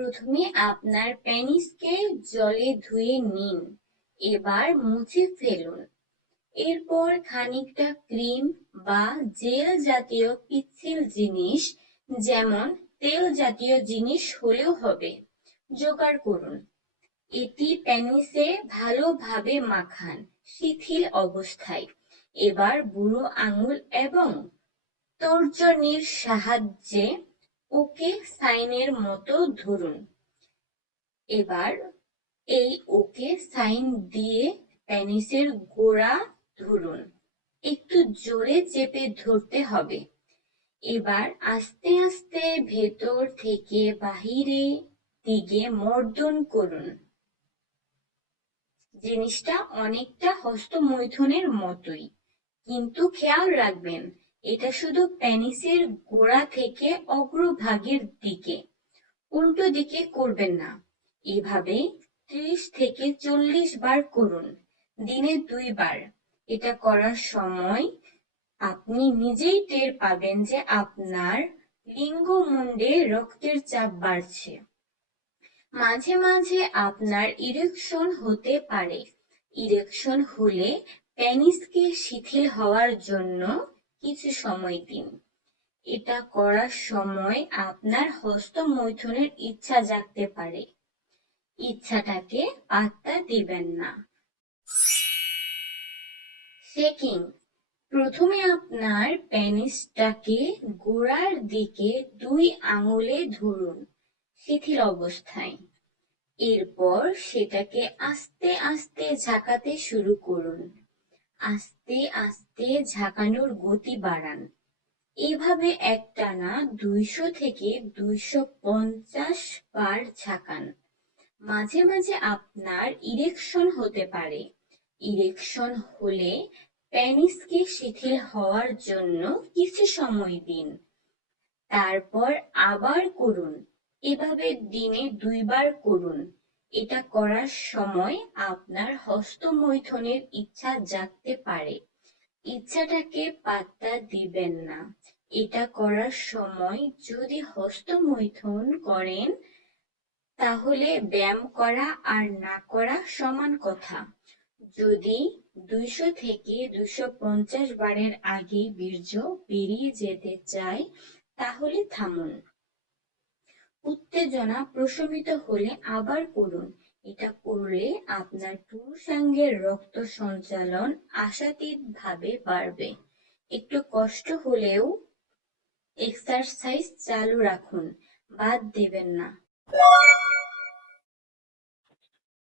প্রথমে আপনার পেনিসকে জলে ধুয়ে নিন, এবার মুছে ফেলুন। এরপর খানিকটা ক্রিম বা জেল জাতীয় পিচ্ছিল জিনিস, যেমন তেল জাতীয় জিনিস হলেও হবে, জোগাড় করুন। এটি পেনিসে ভালোভাবে মাখান, শিথিল অবস্থায়। এবার বুড়ো আঙুল এবং তর্জনীর সাহায্যে ওকে সাইনের মতো ধরুন। এবার এই ওকে সাইন দিয়ে প্যানিসের গোড়া ধরুন। একটু জোরে চেপে ধরতে হবে। এবার আস্তে আস্তে ভেতর থেকে বাহিরে দিকে মর্দন করুন। জিনিসটা অনেকটা হস্তমৈথুনের মতোই, কিন্তু খেয়াল রাখবেন এটা শুধু পেনিসের গোড়া থেকে অগ্রভাগের দিকে। উল্টো দিকে করবেন না। এভাবে ত্রিশ থেকে চল্লিশ বার করুন। দিনে দুইবার। এটা করার সময় আপনি নিজেই টের পাবেন যে আপনার লিঙ্গমুণ্ডে রক্তের চাপ বাড়ছে। মাঝে মাঝে আপনার ইরেকশন হতে পারে। ইরেকশন হলে প্যানিসকে শিথিল হওয়ার জন্য কিছু সময় দিন। এটা করার সময় আপনার হস্তমৈথুনের ইচ্ছা জাগতে পারে। ইচ্ছাটাকে পাত্তা দিবেন না। শেকিং প্রথমে আপনার প্যানিসটাকে গোড়ার দিকে দুই আঙুলে ধরুন শিথিল অবস্থায়। এরপর সেটাকে আস্তে আস্তে ঝাঁকাতে শুরু করুন। আস্তে আস্তে ঝাঁকানোর গতি বাড়ান। এভাবে একটানা দুইশো থেকে দুইশো পঞ্চাশ বার ঝাঁকান। মাঝে মাঝে আপনার ইরেকশন হতে পারে। ইরেকশন হলে প্যানিসকে শিথিল হওয়ার জন্য কিছু সময় দিন। তারপর আবার করুন। এভাবে দিনে দুইবার করুন। এটা করার সময় আপনার হস্তমৈথুনের ইচ্ছা জাগতে পারে। ইচ্ছাটাকে পাত্তা দিবেন না। এটা করার সময় যদি হস্তমৈথুন করেন, তাহলে ব্যায়াম করা আর না করা সমান কথা। যদি দুইশো থেকে দুইশো পঞ্চাশ বারের আগে বীর্য বেরিয়ে যেতে চায়, তাহলে থামুন। উত্তেজনা প্রশমিত হলে আবার করুন। এটা করলে আপনার পুরুষাঙ্গের রক্ত সঞ্চালন আশাতীতভাবে বাড়বে। একটু কষ্ট হলেও এক্সারসাইজ চালু রাখুন, বাদ দেবেন না।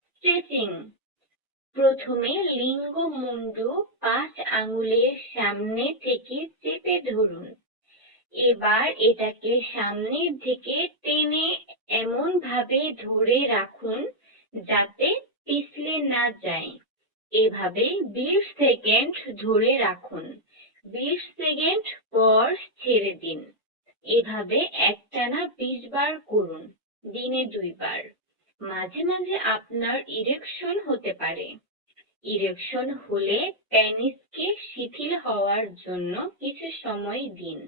স্ট্রেচিং প্রথমে লিঙ্গ মুন্ডু পাঁচ আঙ্গুলের সামনে থেকে চেপে ধরুন। এবার এটাকে সামনের দিকে টেনে এমন ভাবে ধরে রাখুন যাতে পিছলে না যায়। এভাবে বিশ সেকেন্ড ধরে রাখুন। বিশ সেকেন্ড পর ছেড়ে দিন। এভাবে একটানা বিশ বার করুন, দিনে দুইবার মাঝে মাঝে আপনার ইরেকশন হতে পারে। ইরেকশন হলে পেনিসকে শিথিল হওয়ার জন্য কিছু সময় দিন।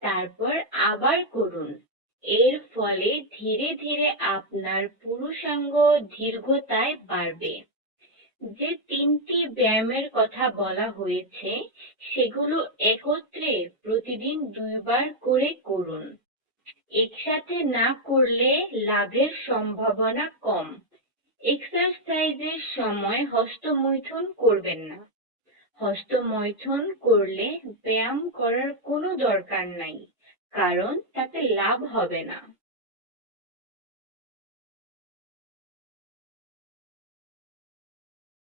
তারপর আবার করুন। এর ফলে ধীরে ধীরে আপনার পুরুষাঙ্গ দীর্ঘতায় বাড়বে। যে তিনটি ব্যায়ামের কথা বলা হয়েছে, সেগুলো একত্রে প্রতিদিন দুইবার করে করুন। একসাথে না করলে লাভের সম্ভাবনা কম। এক্সারসাইজের সময় হস্তমৈথুন করবেন না। হস্তমৈথুন করলে ব্যায়াম করার কোনো দরকার নাই কারণ তাতে লাভ হবে না।